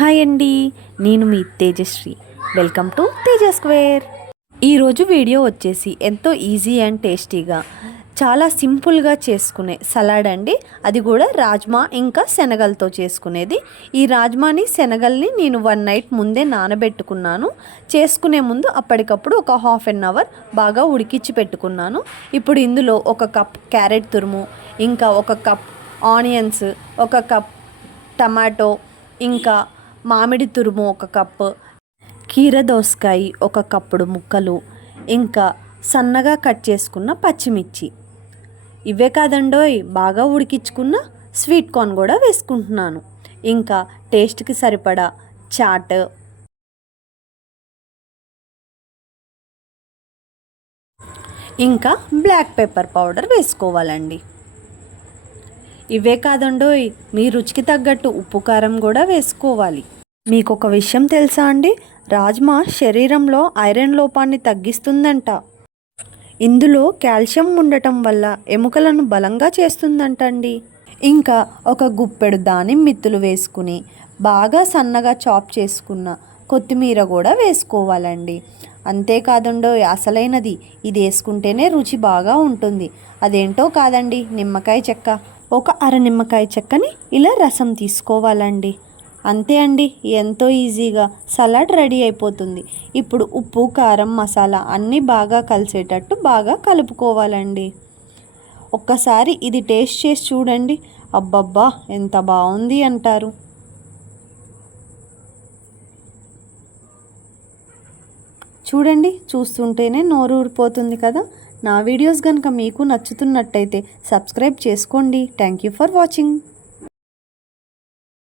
Hi అండి నేను మీ Tejashree. Welcome to Teja Square. ఈరోజు వీడియో వచ్చేసి ఎంతో ఈజీ అండ్ టేస్టీగా చాలా సింపుల్గా చేసుకునే సలాడ్ అండి. అది కూడా రాజ్మా ఇంకా శనగలతో చేసుకునేది. ఈ రాజ్మాని శనగల్ని నేను వన్ నైట్ ముందే నానబెట్టుకున్నాను. చేసుకునే ముందు అప్పటికప్పుడు ఒక హాఫ్ అన్ అవర్ బాగా ఉడికించి పెట్టుకున్నాను. ఇప్పుడు ఇందులో ఒక కప్ క్యారెట్ తురుము ఇంకా ఒక కప్ ఆనియన్స్ ఒక కప్ టమాటో ఇంకా మామిడి తురుము ఒక కప్పు కీర దోసకాయ ఒక కప్పుడు ముక్కలు ఇంకా సన్నగా కట్ చేసుకున్న పచ్చిమిర్చి. ఇవే కాదండోయ్ బాగా ఉడికించుకున్న స్వీట్ కార్న్ కూడా వేసుకుంటున్నాను. ఇంకా టేస్ట్కి సరిపడా చాట్. ఇంకా బ్లాక్ పెప్పర్ పౌడర్ వేసుకోవాలండి. ఇవే కాదండోయ్ మీ రుచికి తగ్గట్టు ఉప్పు కారం కూడా వేసుకోవాలి. మీకు ఒక విషయం తెలుసా అండి? రాజ్మా శరీరంలో ఐరన్ లోపాన్ని తగ్గిస్తుందంట. ఇందులో కాల్షియం ఉండటం వల్ల ఎముకలను బలంగా చేస్తుందంట అండి ఇంకా ఒక గుప్పెడు దానిమ్మ మిత్తులు వేసుకుని బాగా సన్నగా చాప్ చేసుకున్న కొత్తిమీర కూడా వేసుకోవాలండి. అంతేకాదండో అసలైనది. ఇది వేసుకుంటేనే రుచి బాగా ఉంటుంది. అదేంటో కాదండి నిమ్మకాయ చెక్క. ఒక అర నిమ్మకాయ చెక్కని ఇలా రసం తీసుకోవాలండి. అంతే అండి ఎంతో ఈజీగా. సలాడ్ రెడీ అయిపోతుంది. ఇప్పుడు ఉప్పు కారం మసాలా అన్నీ బాగా కలిసేటట్టు బాగా కలుపుకోవాలండి. ఒక్కసారి ఇది టేస్ట్ చేసి చూడండి. అబ్బబ్బా ఎంత బాగుంది అంటారు. చూడండి చూస్తుంటేనే నోరు ఊరిపోతుంది కదా. నా వీడియోస్ కనుక మీకు నచ్చుతున్నట్టయితే సబ్స్క్రైబ్ చేసుకోండి. Thank you for watching.